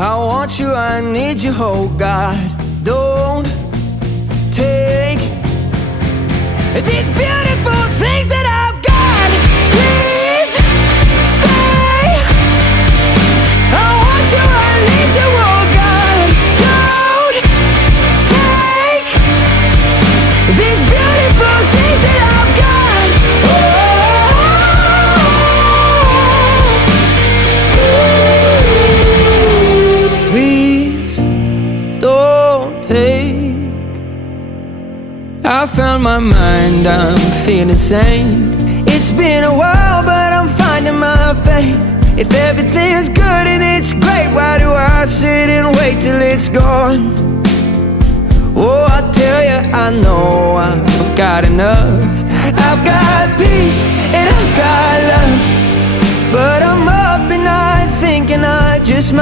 I want you, I need you, oh God. Don't take these beautiful things that I've got. Please stay. I want you, I need you, oh God. Don't take these beautiful things that I've got. Please don't take. I found my mind, I'm feeling sane. It's been a while, but I'm finding my faith. If everything's good and it's great, why do I sit and wait till it's gone? Oh, I tell you, I know I've got enough. I've got peace and I've got love.